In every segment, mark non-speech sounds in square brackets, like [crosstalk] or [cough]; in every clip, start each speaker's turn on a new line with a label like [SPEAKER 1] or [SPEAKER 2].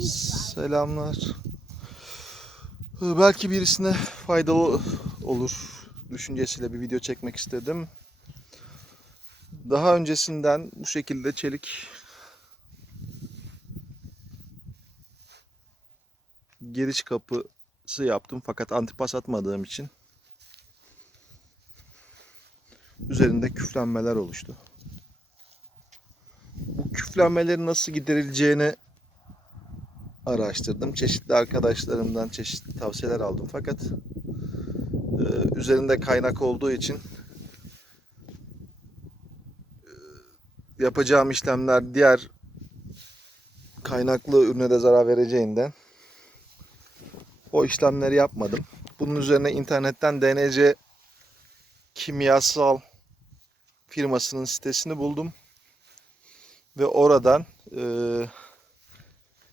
[SPEAKER 1] Selamlar. Ee, Belki birisine faydalı olur düşüncesiyle bir video çekmek istedim. Daha öncesinden bu şekilde çelik giriş kapısı yaptım fakat antipas atmadığım için üzerinde küflenmeler oluştu. Bu küflenmelerin nasıl giderileceğini araştırdım. Çeşitli arkadaşlarımdan çeşitli tavsiyeler aldım. Fakat e, üzerinde kaynak olduğu için e, yapacağım işlemler diğer kaynaklı ürüne de zarar vereceğinden o işlemleri yapmadım. Bunun üzerine internetten DNC kimyasal firmasının sitesini buldum ve oradan e,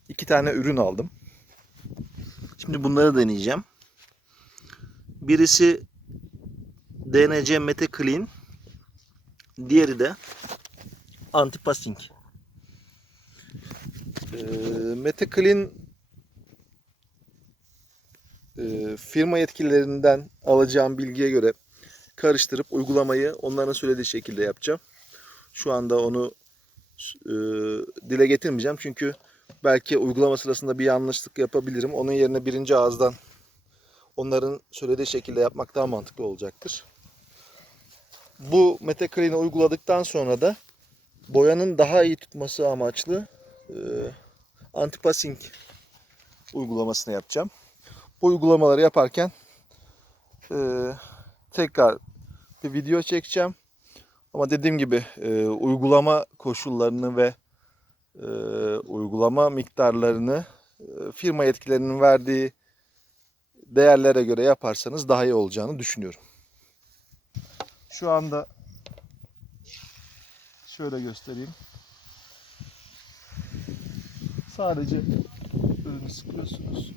[SPEAKER 1] iki tane ürün aldım. Şimdi bunları deneyeceğim. Birisi DNC Mete Clean. Diğeri de Antipassing. Ee, Mete Clean e, firma yetkililerinden alacağım bilgiye göre karıştırıp uygulamayı onların söylediği şekilde yapacağım. Şu anda onu e, dile getirmeyeceğim çünkü belki uygulama sırasında bir yanlışlık yapabilirim. Onun yerine birinci ağızdan onların söylediği şekilde yapmak daha mantıklı olacaktır. Bu Metaclean'i uyguladıktan sonra da boyanın daha iyi tutması amaçlı e, antipassing uygulamasını yapacağım. Bu uygulamaları yaparken e, tekrar bir video çekeceğim. Ama dediğim gibi e, uygulama koşullarını ve e, uygulama miktarlarını e, firma yetkilerinin verdiği değerlere göre yaparsanız daha iyi olacağını düşünüyorum. Şu anda şöyle göstereyim. Sadece ürünü sıkıyorsunuz.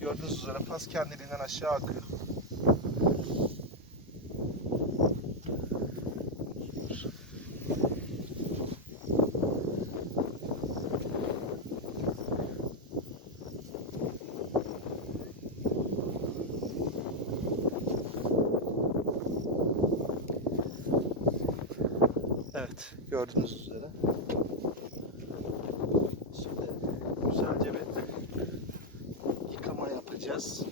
[SPEAKER 1] Gördüğünüz üzere pas kendiliğinden aşağı akıyor. Evet, gördüğünüz üzere. Şimdi güzelce bir yıkama yapacağız.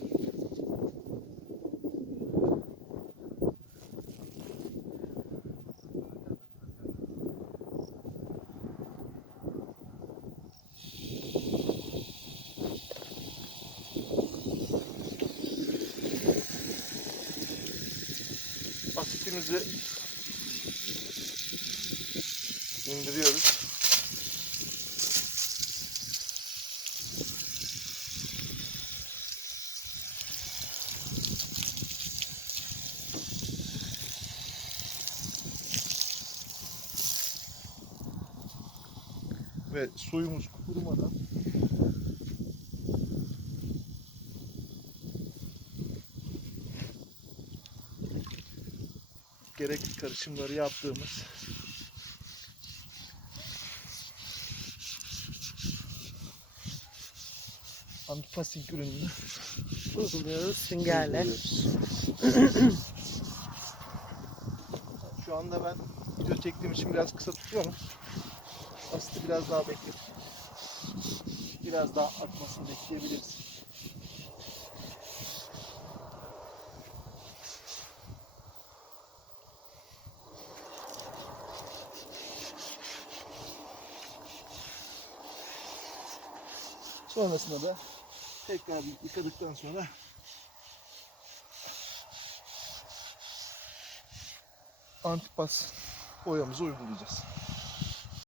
[SPEAKER 1] Asitimizi indiriyoruz. Ve suyumuz kurumadan gerekli karışımları yaptığımız antipassing ürününü
[SPEAKER 2] Uyguluyoruz [laughs] süngerle.
[SPEAKER 1] Şu anda ben video çektiğim için biraz kısa tutuyorum. Asiti biraz daha beklet. Biraz daha akmasını bekleyebiliriz. Sonrasında da tekrar yıkadıktan sonra antipas boyamızı uygulayacağız.